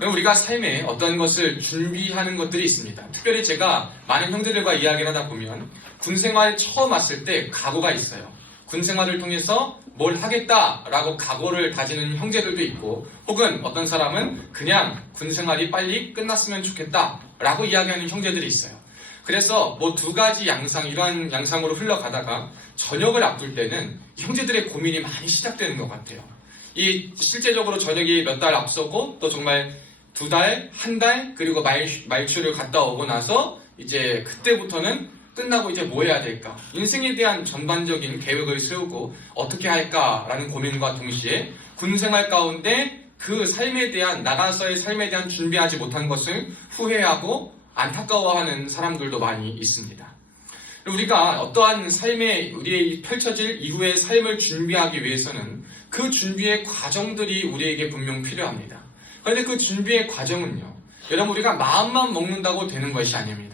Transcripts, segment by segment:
우리가 삶에 어떤 것을 준비하는 것들이 있습니다. 특별히 제가 많은 형제들과 이야기를 하다 보면 군생활 처음 왔을 때 각오가 있어요. 군생활을 통해서 뭘 하겠다라고 각오를 다지는 형제들도 있고, 혹은 어떤 사람은 그냥 군생활이 빨리 끝났으면 좋겠다라고 이야기하는 형제들이 있어요. 그래서 뭐 두 가지 양상, 이러한 양상으로 흘러가다가 저녁을 앞둘 때는 형제들의 고민이 많이 시작되는 것 같아요. 실제적으로 저녁이 몇 달 앞서고 또 정말 두 달, 한 달, 그리고 말추를 갔다 오고 나서 이제 그때부터는 끝나고 이제 뭐 해야 될까? 인생에 대한 전반적인 계획을 세우고 어떻게 할까라는 고민과 동시에 군생활 가운데 그 삶에 대한, 나가서의 삶에 대한 준비하지 못한 것을 후회하고 안타까워하는 사람들도 많이 있습니다. 우리가 어떠한 삶에 우리의 펼쳐질 이후의 삶을 준비하기 위해서는 그 준비의 과정들이 우리에게 분명 필요합니다. 그런데 그 준비의 과정은요, 여러분, 우리가 마음만 먹는다고 되는 것이 아닙니다.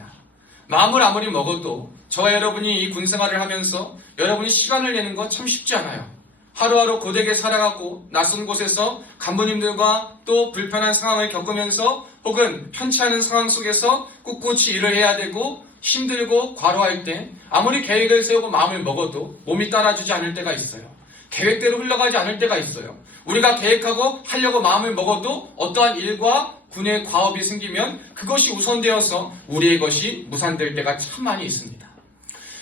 마음을 아무리 먹어도 저와 여러분이 이 군생활을 하면서 여러분이 시간을 내는 거 참 쉽지 않아요. 하루하루 고되게 살아가고 낯선 곳에서 간부님들과 또 불편한 상황을 겪으면서 혹은 편치 않은 상황 속에서 꿋꿋이 일을 해야 되고 힘들고 과로할 때 아무리 계획을 세우고 마음을 먹어도 몸이 따라주지 않을 때가 있어요. 계획대로 흘러가지 않을 때가 있어요. 우리가 계획하고 하려고 마음을 먹어도 어떠한 일과 군의 과업이 생기면 그것이 우선되어서 우리의 것이 무산될 때가 참 많이 있습니다.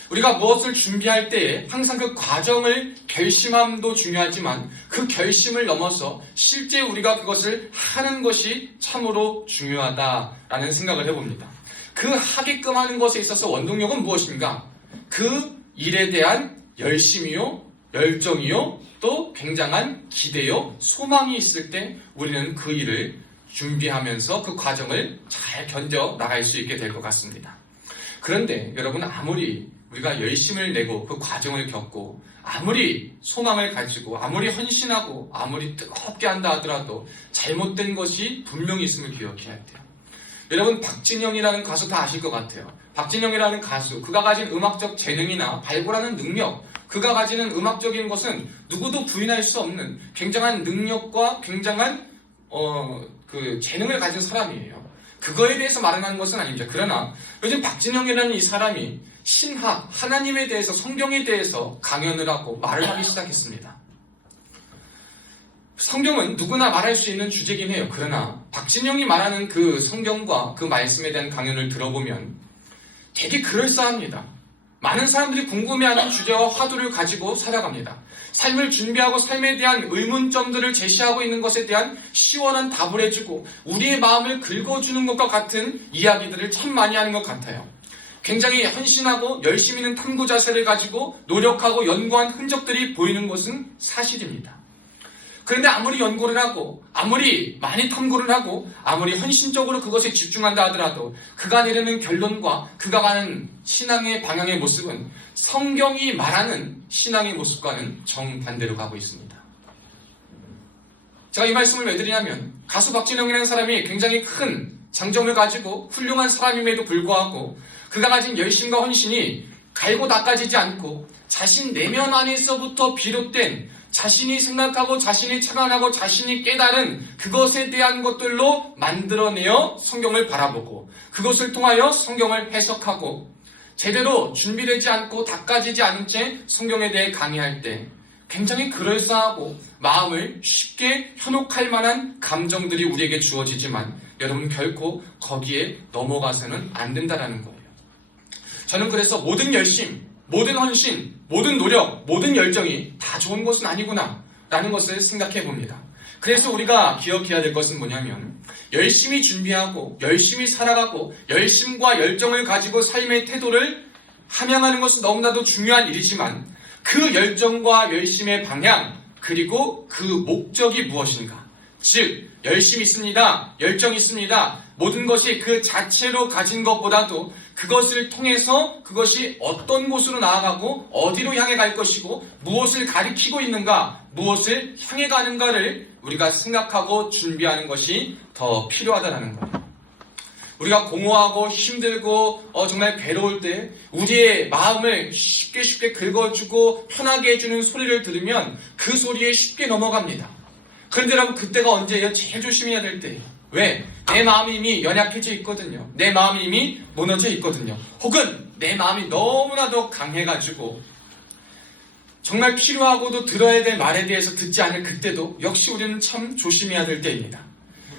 우리가 무엇을 준비할 때에 항상 그 과정을 결심함도 중요하지만 그 결심을 넘어서 실제 우리가 그것을 하는 것이 참으로 중요하다라는 생각을 해봅니다. 그 하게끔 하는 것에 있어서 원동력은 무엇입니까? 그 일에 대한 열심이요, 열정이요, 또 굉장한 기대요, 소망이 있을 때 우리는 그 일을 준비하면서 그 과정을 잘 견뎌 나갈 수 있게 될 것 같습니다. 그런데 여러분, 아무리 우리가 열심을 내고 그 과정을 겪고 아무리 소망을 가지고 아무리 헌신하고 아무리 뜨겁게 한다 하더라도 잘못된 것이 분명히 있음을 기억해야 돼요. 여러분, 박진영이라는 가수 다 아실 것 같아요. 박진영이라는 가수, 그가 가진 음악적 재능이나 발굴하는 능력, 그가 가지는 음악적인 것은 누구도 부인할 수 없는 굉장한 능력과 굉장한 그 재능을 가진 사람이에요. 그거에 대해서 말하는 것은 아닙니다. 그러나 요즘 박진영이라는 이 사람이 신학, 하나님에 대해서, 성경에 대해서 강연을 하고 말을 하기 시작했습니다. 성경은 누구나 말할 수 있는 주제긴 해요. 그러나 박진영이 말하는 그 성경과 그 말씀에 대한 강연을 들어보면 되게 그럴싸합니다. 많은 사람들이 궁금해하는 주제와 화두를 가지고 살아갑니다. 삶을 준비하고 삶에 대한 의문점들을 제시하고 있는 것에 대한 시원한 답을 해주고 우리의 마음을 긁어주는 것과 같은 이야기들을 참 많이 하는 것 같아요. 굉장히 헌신하고 열심히 있는 탐구 자세를 가지고 노력하고 연구한 흔적들이 보이는 것은 사실입니다. 그런데 아무리 연구를 하고 아무리 많이 탐구를 하고 아무리 헌신적으로 그것에 집중한다 하더라도 그가 내리는 결론과 그가 가는 신앙의 방향의 모습은 성경이 말하는 신앙의 모습과는 정반대로 가고 있습니다. 제가 이 말씀을 왜 드리냐면 가수 박진영이라는 사람이 굉장히 큰 장점을 가지고 훌륭한 사람임에도 불구하고 그가 가진 열심과 헌신이 갈고 닦아지지 않고 자신 내면 안에서부터 비롯된 자신이 생각하고 자신이 착안하고 자신이 깨달은 그것에 대한 것들로 만들어내어 성경을 바라보고 그것을 통하여 성경을 해석하고 제대로 준비되지 않고 닦아지지 않은 채 성경에 대해 강의할 때 굉장히 그럴싸하고 마음을 쉽게 현혹할 만한 감정들이 우리에게 주어지지만 여러분, 결코 거기에 넘어가서는 안 된다는 거예요. 저는 그래서 모든 열심, 모든 헌신, 모든 노력, 모든 열정이 다 좋은 것은 아니구나 라는 것을 생각해 봅니다. 그래서 우리가 기억해야 될 것은 뭐냐면 열심히 준비하고 열심히 살아가고 열심과 열정을 가지고 삶의 태도를 함양하는 것은 너무나도 중요한 일이지만 그 열정과 열심의 방향 그리고 그 목적이 무엇인가, 즉 열심이 있습니다, 열정이 있습니다, 모든 것이 그 자체로 가진 것보다도 그것을 통해서 그것이 어떤 곳으로 나아가고 어디로 향해 갈 것이고 무엇을 가리키고 있는가, 무엇을 향해 가는가를 우리가 생각하고 준비하는 것이 더 필요하다는 거예요. 우리가 공허하고 힘들고 정말 괴로울 때 우리의 마음을 쉽게 긁어주고 편하게 해주는 소리를 들으면 그 소리에 쉽게 넘어갑니다. 그런데 여러분, 그때가 언제예요? 제일 조심해야 될 때예요. 왜? 내 마음이 이미 연약해져 있거든요. 내 마음이 이미 무너져 있거든요. 혹은 내 마음이 너무나도 강해가지고 정말 필요하고도 들어야 될 말에 대해서 듣지 않을 그때도 역시 우리는 참 조심해야 될 때입니다.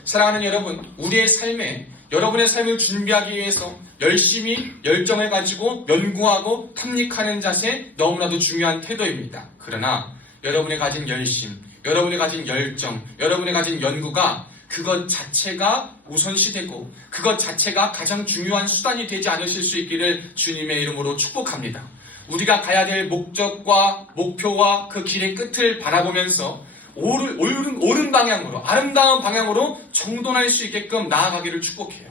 사랑하는 여러분, 우리의 삶에 여러분의 삶을 준비하기 위해서 열심히 열정을 가지고 연구하고 탐닉하는 자세 너무나도 중요한 태도입니다. 그러나 여러분의 가진 열심, 여러분의 가진 열정, 여러분의 가진 연구가 그것 자체가 우선시되고 그것 자체가 가장 중요한 수단이 되지 않으실 수 있기를 주님의 이름으로 축복합니다. 우리가 가야 될 목적과 목표와 그 길의 끝을 바라보면서 옳은 방향으로, 아름다운 방향으로 정돈할 수 있게끔 나아가기를 축복해요.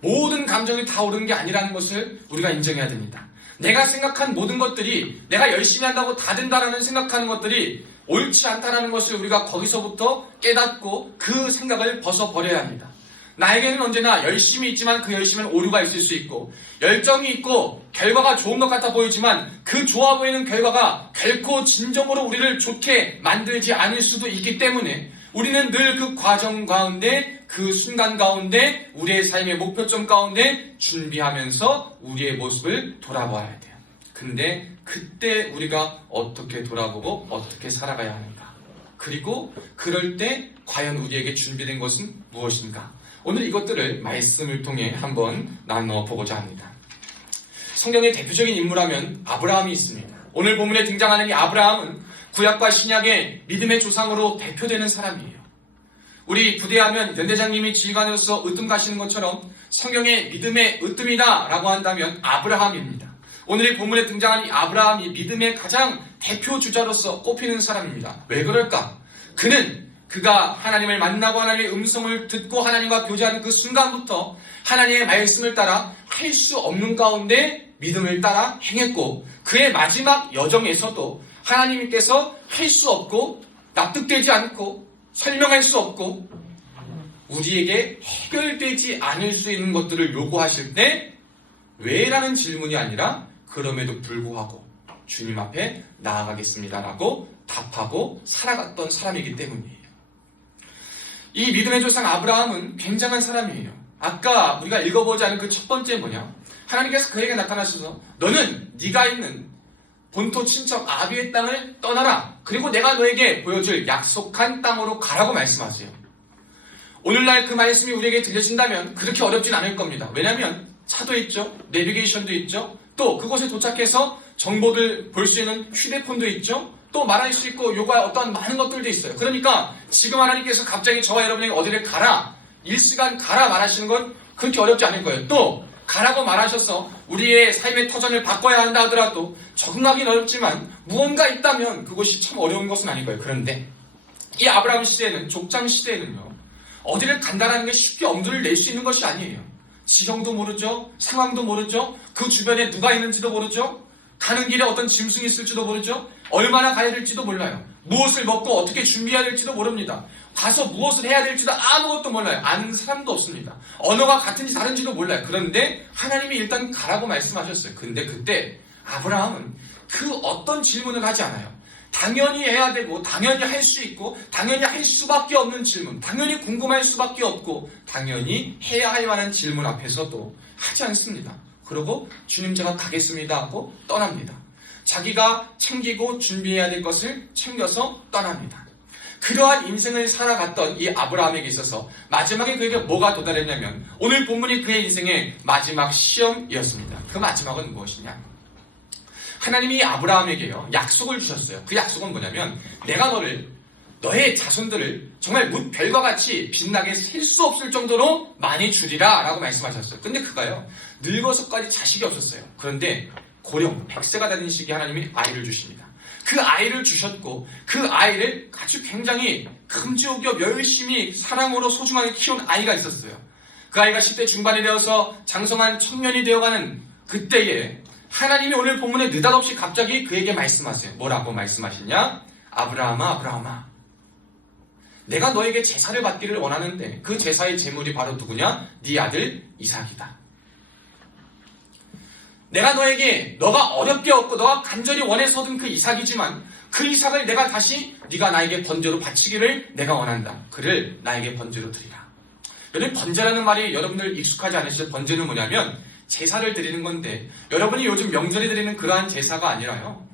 모든 감정이 다 옳은 게 아니라는 것을 우리가 인정해야 됩니다. 내가 생각한 모든 것들이 내가 열심히 한다고 다 된다라는 생각하는 것들이 옳지 않다라는 것을 우리가 거기서부터 깨닫고 그 생각을 벗어버려야 합니다. 나에게는 언제나 열심이 있지만 그 열심은 오류가 있을 수 있고 열정이 있고 결과가 좋은 것 같아 보이지만 그 좋아 보이는 결과가 결코 진정으로 우리를 좋게 만들지 않을 수도 있기 때문에 우리는 늘 그 과정 가운데 그 순간 가운데 우리의 삶의 목표점 가운데 준비하면서 우리의 모습을 돌아봐야 돼요. 근데 그때 우리가 어떻게 돌아보고 어떻게 살아가야 하는가? 그리고 그럴 때 과연 우리에게 준비된 것은 무엇인가? 오늘 이것들을 말씀을 통해 한번 나눠보고자 합니다. 성경의 대표적인 인물하면 아브라함이 있습니다. 오늘 본문에 등장하는 이 아브라함은 구약과 신약의 믿음의 조상으로 대표되는 사람이에요. 우리 부대하면 연대장님이 지휘관으로서 으뜸 가시는 것처럼 성경의 믿음의 으뜸이다 라고 한다면 아브라함입니다. 오늘 이 본문에 등장한 이 아브라함이 믿음의 가장 대표 주자로서 꼽히는 사람입니다. 왜 그럴까? 그가 하나님을 만나고 하나님의 음성을 듣고 하나님과 교제하는 그 순간부터 하나님의 말씀을 따라 할 수 없는 가운데 믿음을 따라 행했고 그의 마지막 여정에서도 하나님께서 할 수 없고 납득되지 않고 설명할 수 없고 우리에게 해결되지 않을 수 있는 것들을 요구하실 때 왜라는 질문이 아니라 그럼에도 불구하고 주님 앞에 나아가겠습니다라고 답하고 살아갔던 사람이기 때문이에요. 이 믿음의 조상 아브라함은 굉장한 사람이에요. 아까 우리가 읽어보지 않은 그 첫 번째 뭐냐? 하나님께서 그에게 나타나셔서 너는 네가 있는 본토 친척 아비의 땅을 떠나라. 그리고 내가 너에게 보여줄 약속한 땅으로 가라고 말씀하세요. 오늘날 그 말씀이 우리에게 들려진다면 그렇게 어렵진 않을 겁니다. 왜냐하면 차도 있죠. 내비게이션도 있죠. 또 그곳에 도착해서 정보를 볼 수 있는 휴대폰도 있죠. 또 말할 수 있고 요구할 어떠한 많은 것들도 있어요. 그러니까 지금 하나님께서 갑자기 저와 여러분에게 어디를 가라, 일시간 가라 말하시는 건 그렇게 어렵지 않을 거예요. 또 가라고 말하셔서 우리의 삶의 터전을 바꿔야 한다 하더라도 적응하기는 어렵지만 무언가 있다면 그것이 참 어려운 것은 아닐 거예요. 그런데 이 아브라함 시대에는, 족장 시대에는요, 어디를 간다라는 게 쉽게 엄두를 낼 수 있는 것이 아니에요. 지형도 모르죠. 상황도 모르죠. 그 주변에 누가 있는지도 모르죠. 가는 길에 어떤 짐승이 있을지도 모르죠. 얼마나 가야 될지도 몰라요. 무엇을 먹고 어떻게 준비해야 될지도 모릅니다. 가서 무엇을 해야 될지도 아무것도 몰라요. 아는 사람도 없습니다. 언어가 같은지 다른지도 몰라요. 그런데 하나님이 일단 가라고 말씀하셨어요. 근데 그때 아브라함은 그 어떤 질문을 하지 않아요. 당연히 해야 되고 당연히 할 수 있고 당연히 할 수밖에 없는 질문, 당연히 궁금할 수밖에 없고 당연히 해야 할 만한 질문 앞에서도 하지 않습니다. 그리고 주님 제가 가겠습니다 하고 떠납니다. 자기가 챙기고 준비해야 될 것을 챙겨서 떠납니다. 그러한 인생을 살아갔던 이 아브라함에게 있어서 마지막에 그에게 뭐가 도달했냐면 오늘 본문이 그의 인생의 마지막 시험이었습니다. 그 마지막은 무엇이냐? 하나님이 아브라함에게요 약속을 주셨어요. 그 약속은 뭐냐면 내가 너의 자손들을 정말 무별과 같이 빛나게 셀 수 없을 정도로 많이 주리라 라고 말씀하셨어요. 근데 그가요 늙어서까지 자식이 없었어요. 그런데 고령 100세가 되는 시기에 하나님이 아이를 주십니다. 그 아이를 주셨고 그 아이를 아주 굉장히 금지옥엽 열심히 사랑으로 소중하게 키운 아이가 있었어요. 그 아이가 10대 중반이 되어서 장성한 청년이 되어가는 그때에 하나님이 오늘 본문에 느닷없이 갑자기 그에게 말씀하세요. 뭐라고 말씀하시냐? 아브라함아 아브라함아 내가 너에게 제사를 받기를 원하는데 그 제사의 제물이 바로 누구냐? 네 아들 이삭이다. 내가 너에게 너가 어렵게 얻고 너가 간절히 원해서 얻은 그 이삭이지만 그 이삭을 내가 다시 네가 나에게 번제로 바치기를 내가 원한다. 그를 나에게 번제로 드리라. 여러분, 번제라는 말이 여러분들 익숙하지 않으실 번제는 뭐냐면 제사를 드리는 건데, 여러분이 요즘 명절에 드리는 그러한 제사가 아니라요,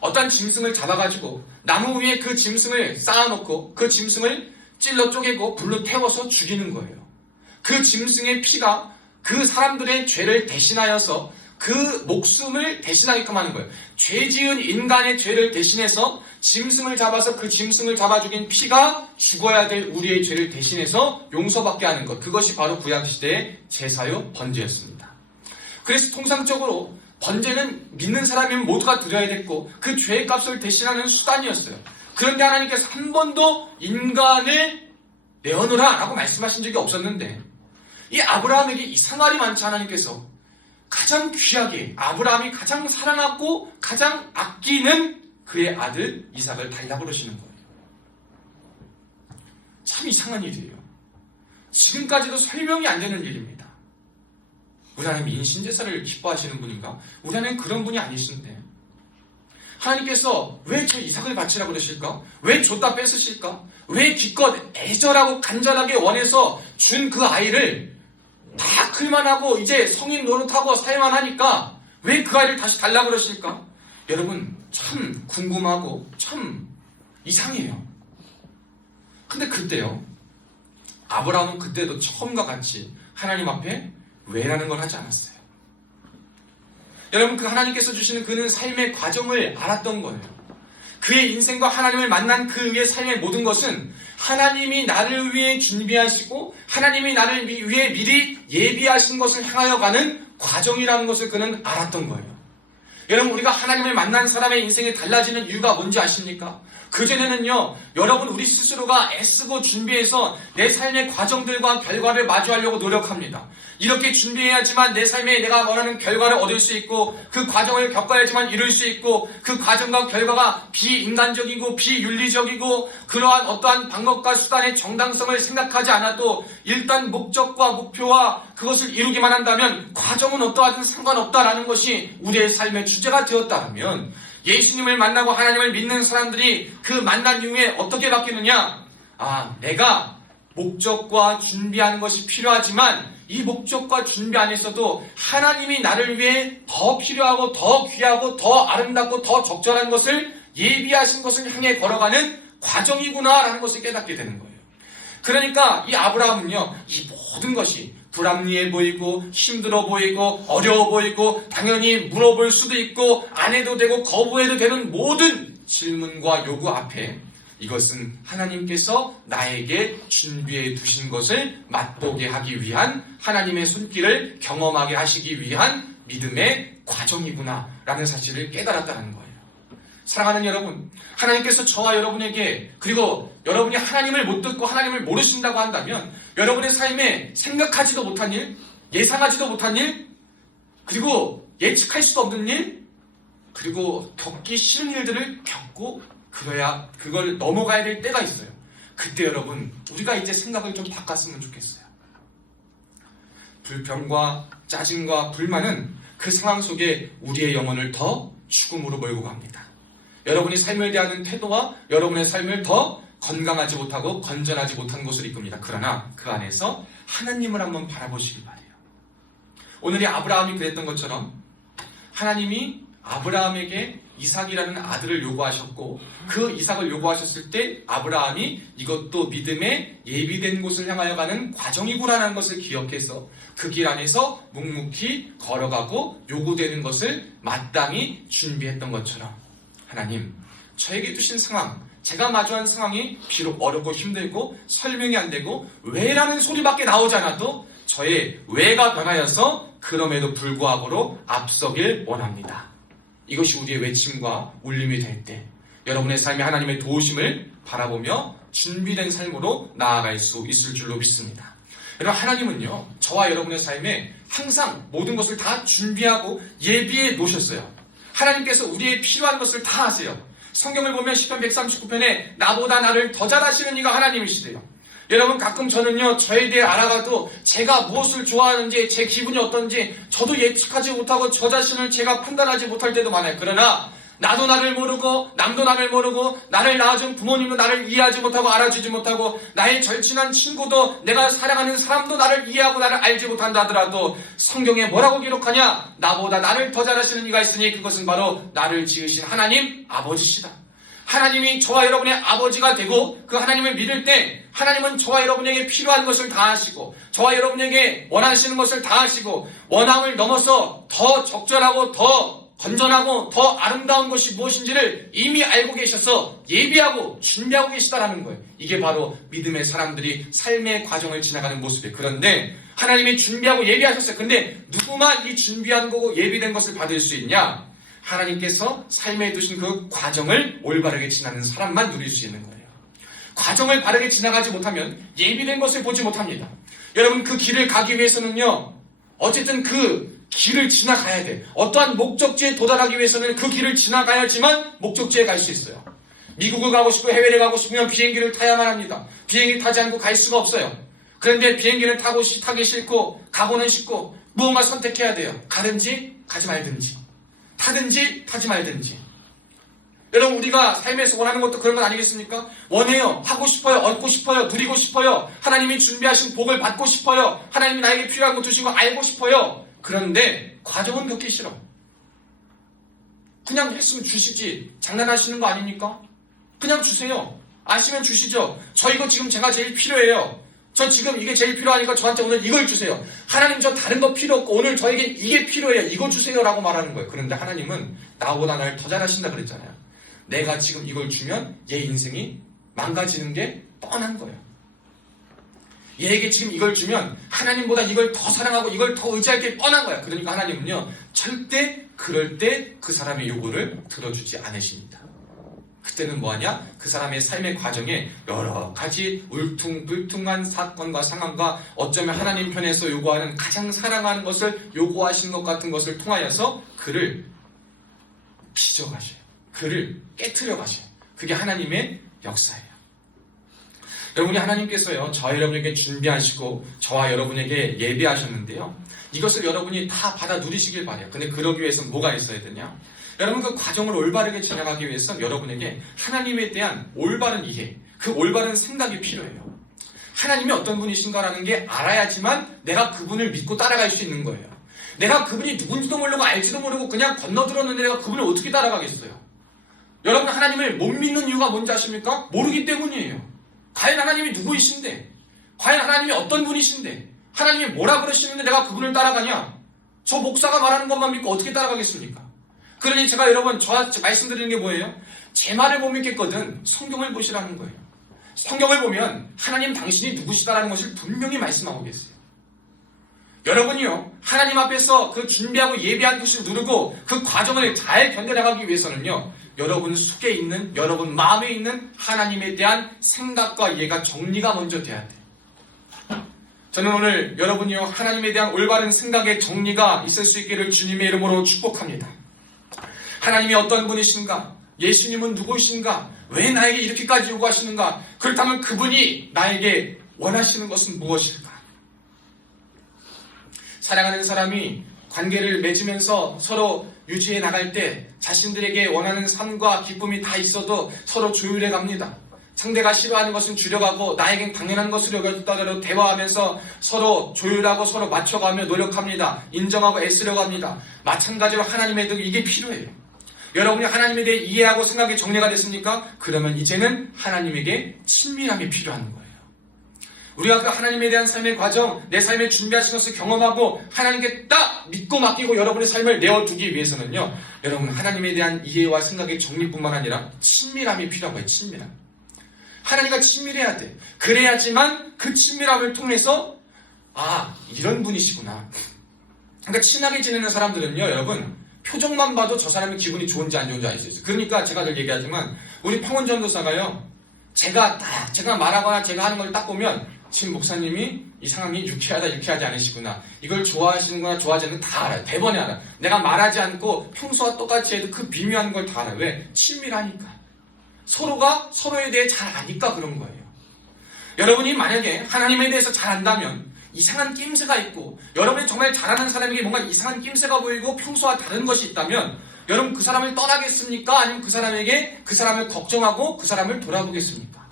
어떤 짐승을 잡아가지고 나무 위에 그 짐승을 쌓아놓고 그 짐승을 찔러 쪼개고 불로 태워서 죽이는 거예요. 그 짐승의 피가 그 사람들의 죄를 대신하여서 그 목숨을 대신하게끔 하는 거예요. 죄 지은 인간의 죄를 대신해서 짐승을 잡아서 그 짐승을 잡아 죽인 피가 죽어야 될 우리의 죄를 대신해서 용서받게 하는 것, 그것이 바로 구약시대의 제사요 번제였습니다. 그래서 통상적으로 번제는 믿는 사람이면 모두가 드려야 됐고 그 죄의 값을 대신하는 수단이었어요. 그런데 하나님께서 한 번도 인간을 내어놓으라 라고 말씀하신 적이 없었는데, 이 아브라함에게 이 생활이 많지, 하나님께서 가장 귀하게 아브라함이 가장 사랑하고 가장 아끼는 그의 아들 이삭을 달라고 그러시는 거예요. 참 이상한 일이에요. 지금까지도 설명이 안 되는 일입니다. 우리 하나님 인신제사를 기뻐하시는 분인가? 우리 하나님 그런 분이 아니신데 하나님께서 왜 저 이삭을 바치라고 그러실까? 왜 줬다 뺏으실까? 왜 기껏 애절하고 간절하게 원해서 준 그 아이를 다 클만하고 이제 성인 노릇하고 사회만 하니까 왜 그 아이를 다시 달라고 그러실까? 여러분, 참 궁금하고 참 이상해요. 근데 그때요, 아브라함은 그때도 처음과 같이 하나님 앞에 왜라는 걸 하지 않았어요. 여러분, 그 하나님께서 주시는 그는 삶의 과정을 알았던 거예요. 그의 인생과 하나님을 만난 그의 삶의 모든 것은 하나님이 나를 위해 준비하시고 하나님이 나를 위해 미리 예비하신 것을 향하여 가는 과정이라는 것을 그는 알았던 거예요. 여러분, 우리가 하나님을 만난 사람의 인생이 달라지는 이유가 뭔지 아십니까? 그전에는요, 여러분, 우리 스스로가 애쓰고 준비해서 내 삶의 과정들과 결과를 마주하려고 노력합니다. 이렇게 준비해야지만 내 삶에 내가 원하는 결과를 얻을 수 있고, 그 과정을 겪어야지만 이룰 수 있고, 그 과정과 결과가 비인간적이고 비윤리적이고 그러한 어떠한 방법과 수단의 정당성을 생각하지 않아도 일단 목적과 목표와 그것을 이루기만 한다면 과정은 어떠하든 상관없다라는 것이 우리의 삶의 주제가 되었다면, 예수님을 만나고 하나님을 믿는 사람들이 그 만난 이후에 어떻게 바뀌느냐? 내가 목적과 준비하는 것이 필요하지만 이 목적과 준비 안에서도 하나님이 나를 위해 더 필요하고 더 귀하고 더 아름답고 더 적절한 것을 예비하신 것을 향해 걸어가는 과정이구나라는 것을 깨닫게 되는 거예요. 그러니까 이 아브라함은요, 이 모든 것이 불합리해 보이고 힘들어 보이고 어려워 보이고 당연히 물어볼 수도 있고 안 해도 되고 거부해도 되는 모든 질문과 요구 앞에 이것은 하나님께서 나에게 준비해 두신 것을 맛보게 하기 위한, 하나님의 손길을 경험하게 하시기 위한 믿음의 과정이구나 라는 사실을 깨달았다는 거예요. 사랑하는 여러분, 하나님께서 저와 여러분에게, 그리고 여러분이 하나님을 못 듣고 하나님을 모르신다고 한다면 여러분의 삶에 생각하지도 못한 일, 예상하지도 못한 일, 그리고 예측할 수도 없는 일, 그리고 겪기 싫은 일들을 겪고 그래야 그걸 넘어가야 될 때가 있어요. 그때 여러분, 우리가 이제 생각을 좀 바꿨으면 좋겠어요. 불평과 짜증과 불만은 그 상황 속에 우리의 영혼을 더 죽음으로 몰고 갑니다. 여러분이 삶을 대하는 태도와 여러분의 삶을 더 건강하지 못하고 건전하지 못한 곳을 이끕니다. 그러나 그 안에서 하나님을 한번 바라보시기 바래요. 오늘의 아브라함이 그랬던 것처럼 하나님이 아브라함에게 이삭이라는 아들을 요구하셨고, 그 이삭을 요구하셨을 때 아브라함이 이것도 믿음의 예비된 곳을 향하여 가는 과정이구나라는 것을 기억해서 그 길 안에서 묵묵히 걸어가고 요구되는 것을 마땅히 준비했던 것처럼, 하나님, 저에게 주신 상황, 제가 마주한 상황이 비록 어렵고 힘들고 설명이 안 되고 왜라는 소리밖에 나오지 않아도 저의 왜가 변하여서 그럼에도 불구하고로 앞서길 원합니다. 이것이 우리의 외침과 울림이 될 때 여러분의 삶에 하나님의 도우심을 바라보며 준비된 삶으로 나아갈 수 있을 줄로 믿습니다. 여러분, 하나님은요, 저와 여러분의 삶에 항상 모든 것을 다 준비하고 예비해 놓으셨어요. 하나님께서 우리의 필요한 것을 다 아세요. 성경을 보면 시편 139편에 나보다 나를 더 잘 아시는 이가 하나님이시대요. 여러분, 가끔 저는요, 저에 대해 알아가도 제가 무엇을 좋아하는지, 제 기분이 어떤지 저도 예측하지 못하고 저 자신을 제가 판단하지 못할 때도 많아요. 그러나 나도 나를 모르고 남도 나를 모르고 나를 낳아준 부모님도 나를 이해하지 못하고 알아주지 못하고 나의 절친한 친구도 내가 사랑하는 사람도 나를 이해하고 나를 알지 못한다 하더라도 성경에 뭐라고 기록하냐? 나보다 나를 더 잘하시는 이가 있으니 그것은 바로 나를 지으신 하나님 아버지시다. 하나님이 저와 여러분의 아버지가 되고 그 하나님을 믿을 때 하나님은 저와 여러분에게 필요한 것을 다 하시고 저와 여러분에게 원하시는 것을 다 하시고 원함을 넘어서 더 적절하고 더 건전하고 더 아름다운 것이 무엇인지를 이미 알고 계셔서 예비하고 준비하고 계시다라는 거예요. 이게 바로 믿음의 사람들이 삶의 과정을 지나가는 모습이에요. 그런데 하나님이 준비하고 예비하셨어요. 그런데 누구만 이 준비한 거고 예비된 것을 받을 수 있냐? 하나님께서 삶에 두신 그 과정을 올바르게 지나는 사람만 누릴 수 있는 거예요. 과정을 바르게 지나가지 못하면 예비된 것을 보지 못합니다. 여러분 그 길을 가기 위해서는요. 어쨌든 그 길을 지나가야 돼. 어떠한 목적지에 도달하기 위해서는 그 길을 지나가야지만 목적지에 갈 수 있어요. 미국을 가고 싶고 해외를 가고 싶으면 비행기를 타야만 합니다. 비행기 타지 않고 갈 수가 없어요. 그런데 비행기를 타기 싫고 가고는 싶고 무언가 선택해야 돼요. 가든지 가지 말든지. 타든지 타지 말든지. 여러분 우리가 삶에서 원하는 것도 그런 건 아니겠습니까? 원해요. 하고 싶어요. 얻고 싶어요. 누리고 싶어요. 하나님이 준비하신 복을 받고 싶어요. 하나님이 나에게 필요한 거 두신 거 알고 싶어요. 그런데 과정은 겪기 싫어. 그냥 했으면 주시지. 장난하시는 거 아닙니까? 그냥 주세요. 아시면 주시죠. 저 이거 지금 제가 제일 필요해요. 저 지금 이게 제일 필요하니까 저한테 오늘 이걸 주세요. 하나님 저 다른 거 필요 없고 오늘 저에겐 이게 필요해요. 이거 주세요 라고 말하는 거예요. 그런데 하나님은 나보다 나를 더 잘하신다 그랬잖아요. 내가 지금 이걸 주면 얘 인생이 망가지는 게 뻔한 거예요. 얘에게 지금 이걸 주면 하나님보다 이걸 더 사랑하고 이걸 더 의지할 게 뻔한 거야. 그러니까 하나님은요 절대 그럴 때 그 사람의 요구를 들어주지 않으십니다. 그때는 뭐하냐? 그 사람의 삶의 과정에 여러 가지 울퉁불퉁한 사건과 상황과 어쩌면 하나님 편에서 요구하는 가장 사랑하는 것을 요구하시는 것 같은 것을 통하여서 그를 빚어가셔요. 그를 깨트려 가셔요. 그게 하나님의 역사예요. 여러분이 하나님께서요 저와 여러분에게 준비하시고 저와 여러분에게 예비하셨는데요. 이것을 여러분이 다 받아 누리시길 바라요. 근데 그러기 위해서는 뭐가 있어야 되냐? 여러분 그 과정을 올바르게 지나가기 위해서 여러분에게 하나님에 대한 올바른 이해, 그 올바른 생각이 필요해요. 하나님이 어떤 분이신가라는 게 알아야지만 내가 그분을 믿고 따라갈 수 있는 거예요. 내가 그분이 누군지도 모르고 알지도 모르고 그냥 건너들었는데 내가 그분을 어떻게 따라가겠어요? 여러분 하나님을 못 믿는 이유가 뭔지 아십니까? 모르기 때문이에요. 과연 하나님이 누구이신데? 과연 하나님이 어떤 분이신데? 하나님이 뭐라 그러시는데 내가 그분을 따라가냐? 저 목사가 말하는 것만 믿고 어떻게 따라가겠습니까? 그러니 제가 여러분 저한테 말씀드리는 게 뭐예요? 제 말을 못 믿겠거든 성경을 보시라는 거예요. 성경을 보면 하나님 당신이 누구시다라는 것을 분명히 말씀하고 계세요. 여러분이요 하나님 앞에서 그 준비하고 예비한 것을 누르고 그 과정을 잘 견뎌나가기 위해서는요 여러분 속에 있는 여러분 마음에 있는 하나님에 대한 생각과 이해가 정리가 먼저 돼야 돼요. 저는 오늘 여러분이요 하나님에 대한 올바른 생각의 정리가 있을 수 있기를 주님의 이름으로 축복합니다. 하나님이 어떤 분이신가? 예수님은 누구이신가? 왜 나에게 이렇게까지 요구하시는가? 그렇다면 그분이 나에게 원하시는 것은 무엇일까? 사랑하는 사람이 관계를 맺으면서 서로 유지해 나갈 때 자신들에게 원하는 삶과 기쁨이 다 있어도 서로 조율해 갑니다. 상대가 싫어하는 것은 줄여가고 나에겐 당연한 것으로 여겼다고 대화하면서 서로 조율하고 서로 맞춰가며 노력합니다. 인정하고 애쓰려고 합니다. 마찬가지로 하나님에도 이게 필요해요. 여러분이 하나님에 대해 이해하고 생각이 정리가 됐습니까? 그러면 이제는 하나님에게 친밀함이 필요한 거예요. 우리가 그 하나님에 대한 삶의 과정, 내 삶에 준비하신 것을 경험하고 하나님께 딱 믿고 맡기고 여러분의 삶을 내어두기 위해서는요. 여러분 하나님에 대한 이해와 생각의 정리뿐만 아니라 친밀함이 필요한 거예요. 친밀함. 하나님과 친밀해야 돼. 그래야지만 그 친밀함을 통해서 이런 분이시구나. 그러니까 친하게 지내는 사람들은요. 여러분 표정만 봐도 저 사람의 기분이 좋은지 안 좋은지 알 수 있어요. 그러니까 제가 늘 얘기하지만 우리 평원 전도사가요. 제가 말하거나 제가 하는 걸 딱 보면 지금 목사님이 이 상황이 유쾌하지 않으시구나. 이걸 좋아하시는구나 좋아하지 않는 다 알아요. 대번에 알아요. 내가 말하지 않고 평소와 똑같이 해도 그 미묘한 걸 다 알아요. 왜? 친밀하니까. 서로가 서로에 대해 잘 아니까 그런 거예요. 여러분이 만약에 하나님에 대해서 잘 안다면 이상한 낌새가 있고 여러분이 정말 잘하는 사람에게 뭔가 이상한 낌새가 보이고 평소와 다른 것이 있다면 여러분 그 사람을 떠나겠습니까? 아니면 그 사람을 걱정하고 그 사람을 돌아보겠습니까?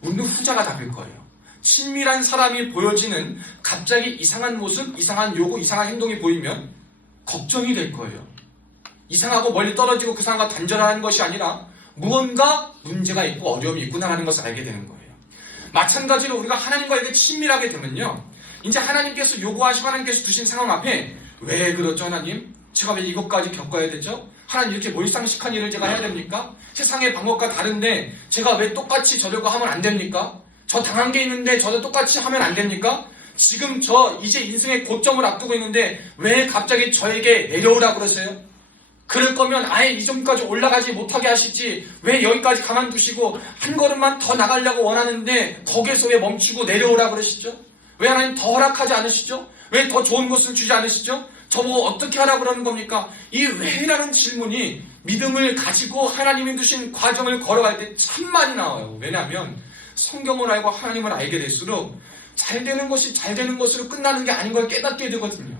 우리는 후자가 답일 거예요. 친밀한 사람이 보여지는 갑자기 이상한 모습, 이상한 요구, 이상한 행동이 보이면 걱정이 될 거예요. 이상하고 멀리 떨어지고 그 사람과 단절하는 것이 아니라 무언가 문제가 있고 어려움이 있구나라는 것을 알게 되는 거예요. 마찬가지로 우리가 하나님과 이렇게 친밀하게 되면요, 이제 하나님께서 요구하시고 하나님께서 두신 상황 앞에 왜 그렇죠 하나님? 제가 왜 이것까지 겪어야 되죠? 하나님 이렇게 몰상식한 일을 제가 해야 됩니까? 세상의 방법과 다른데 제가 왜 똑같이 저러고 하면 안 됩니까? 저 당한 게 있는데 저도 똑같이 하면 안 됩니까? 지금 저 이제 인생의 고점을 앞두고 있는데 왜 갑자기 저에게 내려오라 그러세요? 그럴 거면 아예 이 점까지 올라가지 못하게 하시지 왜 여기까지 가만두시고 한 걸음만 더 나가려고 원하는데 거기에서 왜 멈추고 내려오라 그러시죠? 왜 하나님 더 허락하지 않으시죠? 왜 더 좋은 것을 주지 않으시죠? 저보고 어떻게 하라고 그러는 겁니까? 이 왜라는 질문이 믿음을 가지고 하나님이 두신 과정을 걸어갈 때 참 많이 나와요. 왜냐하면 성경을 알고 하나님을 알게 될수록 잘 되는 것이 잘 되는 것으로 끝나는 게 아닌 걸 깨닫게 되거든요.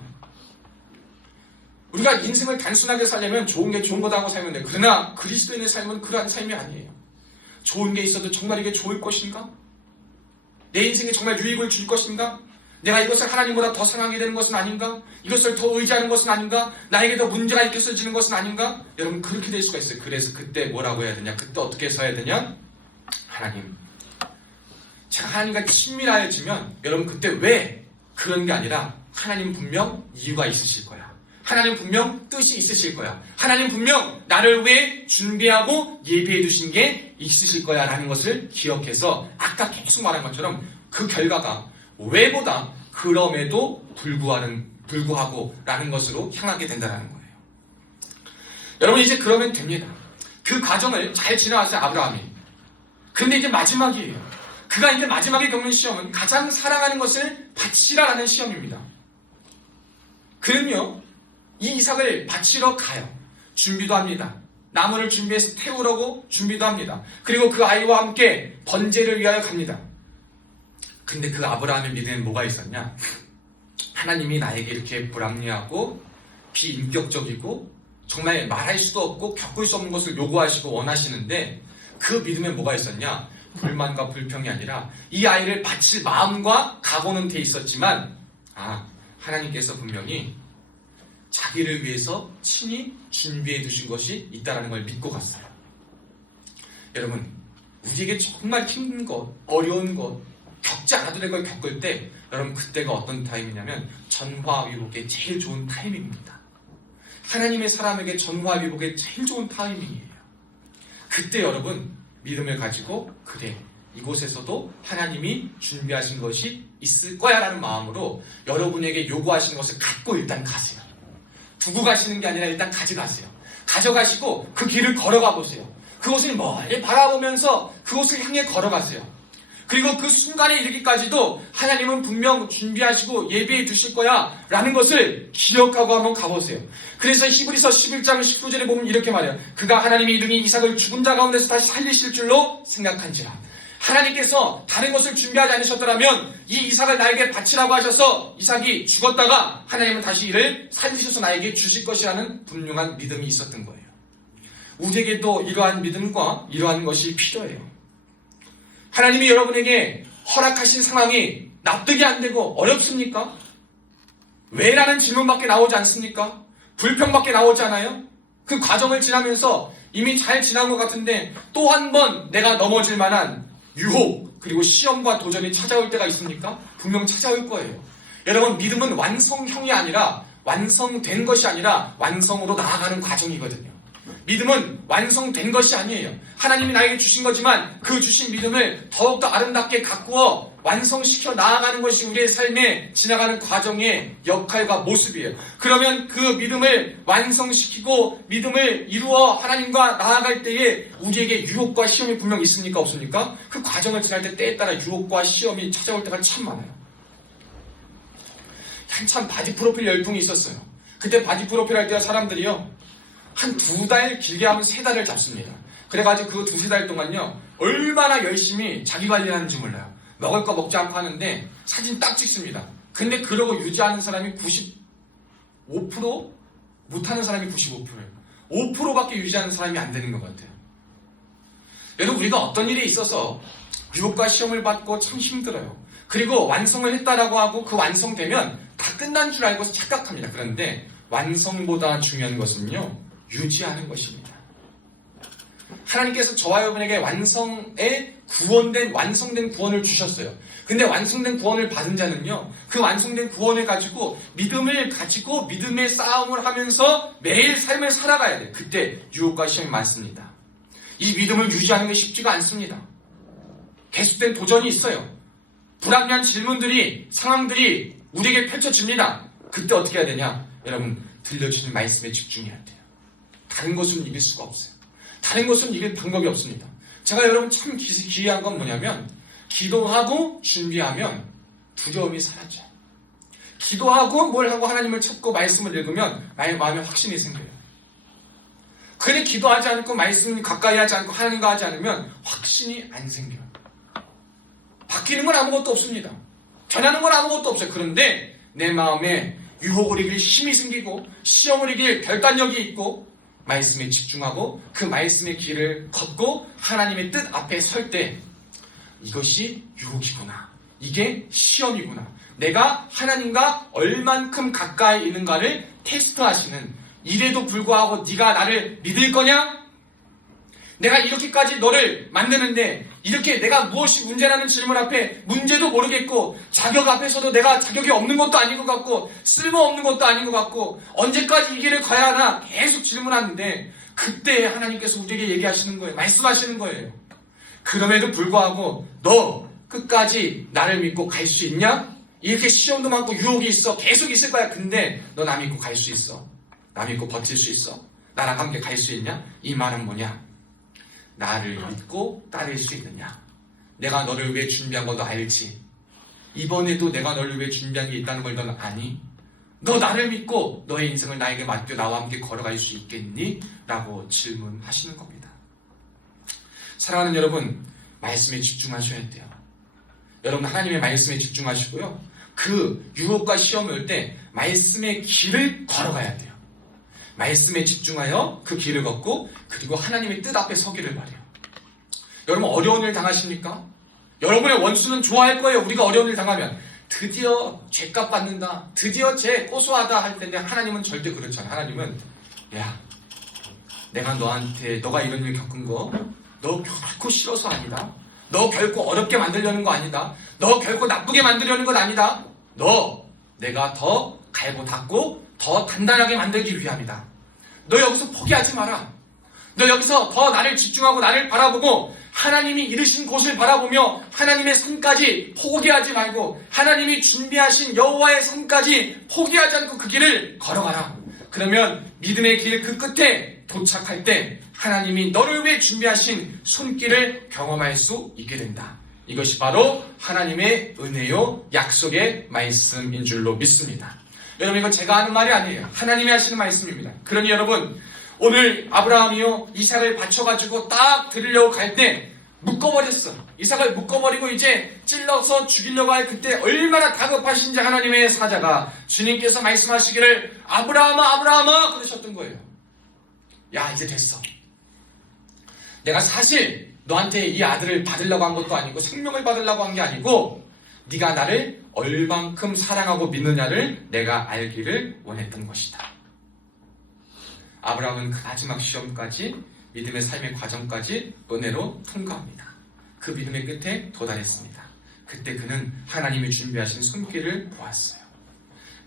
우리가 인생을 단순하게 살려면 좋은 게 좋은 거다 하고 살면 돼. 그러나 그리스도인의 삶은 그러한 삶이 아니에요. 좋은 게 있어도 정말 이게 좋을 것인가? 내 인생에 정말 유익을 줄 것인가? 내가 이것을 하나님보다 더 사랑하게 되는 것은 아닌가? 이것을 더 의지하는 것은 아닌가? 나에게 더 문제가 있겠어지는 것은 아닌가? 여러분 그렇게 될 수가 있어요. 그래서 그때 뭐라고 해야 되냐? 그때 어떻게 서야 되냐? 하나님, 제가 하나님과 친밀해지면 여러분 그때 왜? 그런 게 아니라 하나님 분명 이유가 있으실 거야. 하나님 분명 뜻이 있으실 거야. 하나님 분명 나를 위해 준비하고 예비해 두신 게 있으실 거야 라는 것을 기억해서 아까 계속 말한 것처럼 그 결과가 왜보다 그럼에도 불구하고 라는 것으로 향하게 된다는 거예요. 여러분 이제 그러면 됩니다. 그 과정을 잘 지나왔어요. 아브라함이. 근데 이제 마지막이에요. 그가 이제 마지막에 겪는 시험은 가장 사랑하는 것을 바치라라는 시험입니다. 그는요 이 이삭을 바치러 가요. 준비도 합니다. 나무를 준비해서 태우려고 준비도 합니다. 그리고 그 아이와 함께 번제를 위하여 갑니다. 근데 그 아브라함의 믿음에 뭐가 있었냐? 하나님이 나에게 이렇게 불합리하고 비인격적이고 정말 말할 수도 없고 겪을 수 없는 것을 요구하시고 원하시는데 그 믿음에 뭐가 있었냐? 불만과 불평이 아니라 이 아이를 바칠 마음과 각오는 돼 있었지만 하나님께서 분명히 자기를 위해서 친히 준비해 두신 것이 있다는 걸 믿고 갔어요. 여러분 우리에게 정말 힘든 것, 어려운 것, 겪지 않아도 될 걸 겪을 때 여러분 그때가 어떤 타임이냐면 전화위복의 제일 좋은 타이밍입니다. 하나님의 사람에게 전화위복의 제일 좋은 타이밍이에요. 그때 여러분 믿음을 가지고 그래 이곳에서도 하나님이 준비하신 것이 있을 거야 라는 마음으로 여러분에게 요구하시는 것을 갖고 일단 가세요. 두고 가시는 게 아니라 일단 가져가세요. 가져가시고 그 길을 걸어가 보세요. 그곳을 멀리 바라보면서 그곳을 향해 걸어가세요. 그리고 그 순간에 이르기까지도 하나님은 분명 준비하시고 예비해 두실 거야 라는 것을 기억하고 한번 가보세요. 그래서 히브리서 11장 19절에 보면 이렇게 말해요. 그가 하나님의 이름이 이삭을 죽은 자 가운데서 다시 살리실 줄로 생각한지라. 하나님께서 다른 것을 준비하지 않으셨더라면 이 이삭을 나에게 바치라고 하셔서 이삭이 죽었다가 하나님은 다시 이를 살리셔서 나에게 주실 것이라는 분명한 믿음이 있었던 거예요. 우리에게도 이러한 믿음과 이러한 것이 필요해요. 하나님이 여러분에게 허락하신 상황이 납득이 안 되고 어렵습니까? 왜라는 질문밖에 나오지 않습니까? 불평밖에 나오지 않아요? 그 과정을 지나면서 이미 잘 지난 것 같은데 또 한 번 내가 넘어질 만한 유혹 그리고 시험과 도전이 찾아올 때가 있습니까? 분명 찾아올 거예요. 여러분 믿음은 완성형이 아니라 완성된 것이 아니라 완성으로 나아가는 과정이거든요. 믿음은 완성된 것이 아니에요. 하나님이 나에게 주신 거지만 그 주신 믿음을 더욱더 아름답게 가꾸어 완성시켜 나아가는 것이 우리의 삶에 지나가는 과정의 역할과 모습이에요. 그러면 그 믿음을 완성시키고 믿음을 이루어 하나님과 나아갈 때에 우리에게 유혹과 시험이 분명 있습니까? 없습니까? 그 과정을 지날 때 때에 따라 유혹과 시험이 찾아올 때가 참 많아요. 한참 바디 프로필 열풍이 있었어요. 그때 바디 프로필 할 때 사람들이요 한 2달 길게 하면 3달을 잡습니다. 그래가지고 그 2-3달 동안요 얼마나 열심히 자기 관리를 하는지 몰라요. 먹을 거 먹지 않고 하는데 사진 딱 찍습니다. 근데 그러고 유지하는 사람이 95%? 못하는 사람이 95%예요. 5%밖에 유지하는 사람이 안 되는 것 같아요. 여러분, 우리가 어떤 일에 있어서 유혹과 시험을 받고 참 힘들어요. 그리고 완성을 했다라고 하고 그 완성되면 다 끝난 줄 알고 착각합니다. 그런데 완성보다 중요한 것은요, 유지하는 것입니다. 하나님께서 저와 여러분에게 완성된 구원을 주셨어요. 근데 완성된 구원을 받은 자는요, 그 완성된 구원을 가지고 믿음을 가지고 믿음의 싸움을 하면서 매일 삶을 살아가야 돼요. 그때 유혹과 시험이 많습니다. 이 믿음을 유지하는 게 쉽지가 않습니다. 계속된 도전이 있어요. 불합리한 질문들이, 상황들이 우리에게 펼쳐집니다. 그때 어떻게 해야 되냐? 여러분, 들려주는 말씀에 집중해야 돼요. 다른 것은 이길 수가 없어요. 다른 것은 이길 방법이 없습니다. 제가 여러분 참 기이한 건 뭐냐면, 기도하고 준비하면 두려움이 사라져요. 기도하고 뭘 하고 하나님을 찾고 말씀을 읽으면 마음에 확신이 생겨요. 그런데 기도하지 않고 말씀 가까이 하지 않고 하나님과 하지 않으면 확신이 안 생겨요. 바뀌는 건 아무것도 없습니다. 변하는 건 아무것도 없어요. 그런데 내 마음에 유혹을 이길 힘이 생기고 시험을 이길 결단력이 있고 말씀에 집중하고 그 말씀의 길을 걷고 하나님의 뜻 앞에 설 때 이것이 유혹이구나. 이게 시험이구나. 내가 하나님과 얼만큼 가까이 있는가를 테스트하시는, 이래도 불구하고 네가 나를 믿을 거냐? 내가 이렇게까지 너를 만드는데 이렇게 내가 무엇이 문제라는 질문 앞에 문제도 모르겠고 자격 앞에서도 내가 자격이 없는 것도 아닌 것 같고 쓸모없는 것도 아닌 것 같고 언제까지 이 길을 가야 하나 계속 질문하는데 그때 하나님께서 우리에게 얘기하시는 거예요. 말씀하시는 거예요. 그럼에도 불구하고 너 끝까지 나를 믿고 갈 수 있냐? 이렇게 시험도 많고 유혹이 있어. 계속 있을 거야. 근데 너 나 믿고 갈 수 있어? 나 믿고 버틸 수 있어? 나랑 함께 갈 수 있냐? 이 말은 뭐냐? 나를 믿고 따를 수 있느냐? 내가 너를 위해 준비한 거 너 알지? 이번에도 내가 너를 위해 준비한 게 있다는 걸 너는 아니? 너 나를 믿고 너의 인생을 나에게 맡겨 나와 함께 걸어갈 수 있겠니? 라고 질문하시는 겁니다. 사랑하는 여러분, 말씀에 집중하셔야 돼요. 여러분, 하나님의 말씀에 집중하시고요. 그 유혹과 시험이 올 때 말씀의 길을 걸어가야 돼요. 말씀에 집중하여 그 길을 걷고 그리고 하나님의 뜻 앞에 서기를 바래요. 여러분, 어려운 일 당하십니까? 여러분의 원수는 좋아할 거예요. 우리가 어려운 일 당하면 드디어 죄값 받는다, 드디어 죄 고소하다 할 텐데 하나님은 절대 그렇지 않아요. 하나님은 야, 내가 너한테 너가 이런 일 겪은 거 너 결코 싫어서 아니다. 너 결코 어렵게 만들려는 거 아니다. 너 결코 나쁘게 만들려는 건 아니다. 너 내가 더 갈고 닦고 더 단단하게 만들기 위함이다. 너 여기서 포기하지 마라. 너 여기서 더 나를 집중하고 나를 바라보고 하나님이 이르신 곳을 바라보며 하나님의 산까지 포기하지 말고 하나님이 준비하신 여호와의 산까지 포기하지 않고 그 길을 걸어가라. 그러면 믿음의 길 그 끝에 도착할 때 하나님이 너를 위해 준비하신 손길을 경험할 수 있게 된다. 이것이 바로 하나님의 은혜요 약속의 말씀인 줄로 믿습니다. 여러분, 이건 제가 하는 말이 아니에요. 하나님이 하시는 말씀입니다. 그러니 여러분, 오늘 아브라함이요 이삭을 바쳐가지고 딱 드리려고 갈 때 묶어버렸어. 이삭을 묶어버리고 이제 찔러서 죽이려고 할 그때 얼마나 다급하신지 하나님의 사자가 주님께서 말씀하시기를 아브라함아 아브라함아 그러셨던 거예요. 야, 이제 됐어. 내가 사실 너한테 이 아들을 받으려고 한 것도 아니고 생명을 받으려고 한 게 아니고 네가 나를 얼만큼 사랑하고 믿느냐를 내가 알기를 원했던 것이다. 아브라함은 그 마지막 시험까지 믿음의 삶의 과정까지 은혜로 통과합니다. 그 믿음의 끝에 도달했습니다. 그때 그는 하나님이 준비하신 손길을 보았어요.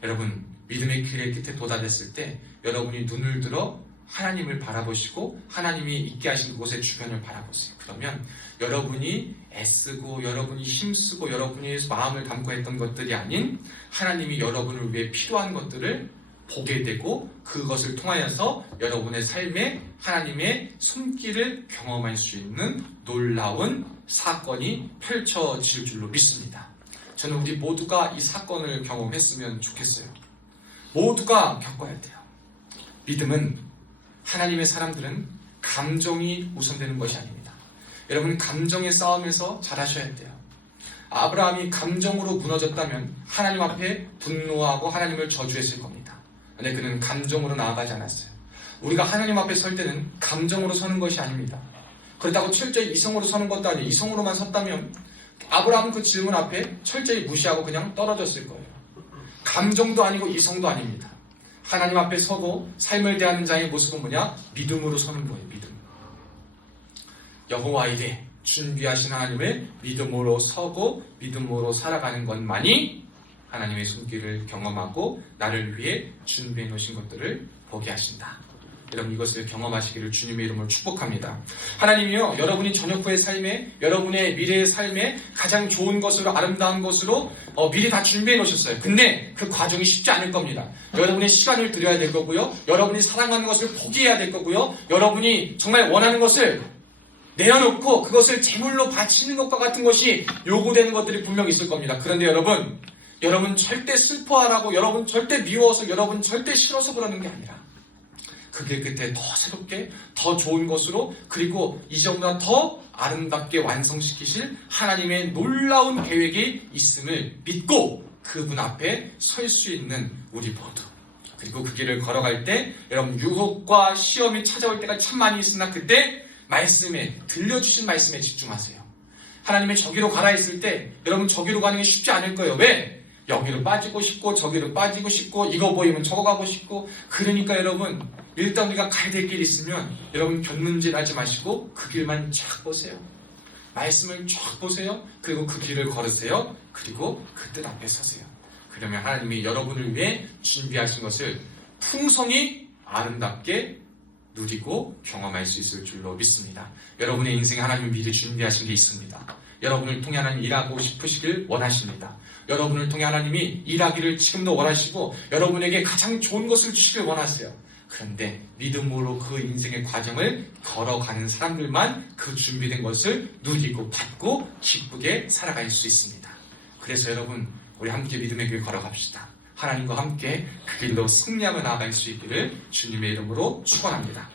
여러분, 믿음의 길의 끝에 도달했을 때 여러분이 눈을 들어 하나님을 바라보시고 하나님이 있게 하신 곳의 주변을 바라보세요. 그러면 여러분이 애쓰고 여러분이 힘쓰고 여러분이 마음을 담고 했던 것들이 아닌 하나님이 여러분을 위해 필요한 것들을 보게 되고 그것을 통하여서 여러분의 삶에 하나님의 손길을 경험할 수 있는 놀라운 사건이 펼쳐질 줄로 믿습니다. 저는 우리 모두가 이 사건을 경험했으면 좋겠어요. 모두가 겪어야 돼요. 믿음은 하나님의 사람들은 감정이 우선되는 것이 아닙니다. 여러분, 감정의 싸움에서 잘하셔야 돼요. 아브라함이 감정으로 무너졌다면 하나님 앞에 분노하고 하나님을 저주했을 겁니다. 근데 그는 감정으로 나아가지 않았어요. 우리가 하나님 앞에 설 때는 감정으로 서는 것이 아닙니다. 그렇다고 철저히 이성으로 서는 것도 아니에요. 이성으로만 섰다면 아브라함은 그 질문 앞에 철저히 무시하고 그냥 떨어졌을 거예요. 감정도 아니고 이성도 아닙니다. 하나님 앞에 서고 삶을 대하는 자의 모습은 뭐냐? 믿음으로 서는 거예요. 믿음. 여호와에게 준비하신 하나님을 믿음으로 서고 믿음으로 살아가는 것만이 하나님의 손길을 경험하고 나를 위해 준비해 놓으신 것들을 보게 하신다. 여러분, 이것을 경험하시기를 주님의 이름으로 축복합니다. 하나님이요, 여러분이 저녁 후의 삶에, 여러분의 미래의 삶에 가장 좋은 것으로, 아름다운 것으로 미리 다 준비해 놓으셨어요. 근데 그 과정이 쉽지 않을 겁니다. 여러분의 시간을 들여야 될 거고요, 여러분이 사랑하는 것을 포기해야 될 거고요, 여러분이 정말 원하는 것을 내어놓고 그것을 제물로 바치는 것과 같은 것이 요구되는 것들이 분명 있을 겁니다. 그런데 여러분 절대 슬퍼하라고, 여러분 절대 미워서, 여러분 절대 싫어서 그러는 게 아니라 그 길 끝에 더 새롭게, 더 좋은 것으로, 그리고 이전보다 더 아름답게 완성시키실 하나님의 놀라운 계획이 있음을 믿고 그분 앞에 설 수 있는 우리 모두, 그리고 그 길을 걸어갈 때 여러분 유혹과 시험이 찾아올 때가 참 많이 있으나 그때 말씀에, 들려주신 말씀에 집중하세요. 하나님의 저기로 가라 했을 때 여러분 저기로 가는 게 쉽지 않을 거예요. 왜? 여기로 빠지고 싶고 저기로 빠지고 싶고 이거 보이면 저거 가고 싶고. 그러니까 여러분 일단 우리가 가야 될 길이 있으면 여러분 견문질 하지 마시고 그 길만 쫙 보세요. 말씀을 쫙 보세요. 그리고 그 길을 걸으세요. 그리고 그 뜻 앞에 서세요. 그러면 하나님이 여러분을 위해 준비하신 것을 풍성히 아름답게 누리고 경험할 수 있을 줄로 믿습니다. 여러분의 인생에 하나님이 미리 준비하신 게 있습니다. 여러분을 통해 하나님 일하고 싶으시길 원하십니다. 여러분을 통해 하나님이 일하기를 지금도 원하시고 여러분에게 가장 좋은 것을 주시길 원하세요. 그런데 믿음으로 그 인생의 과정을 걸어가는 사람들만 그 준비된 것을 누리고 받고 기쁘게 살아갈 수 있습니다. 그래서 여러분 우리 함께 믿음의 길 걸어갑시다. 하나님과 함께 그 길로 승리하며 나아갈 수 있기를 주님의 이름으로 축원합니다.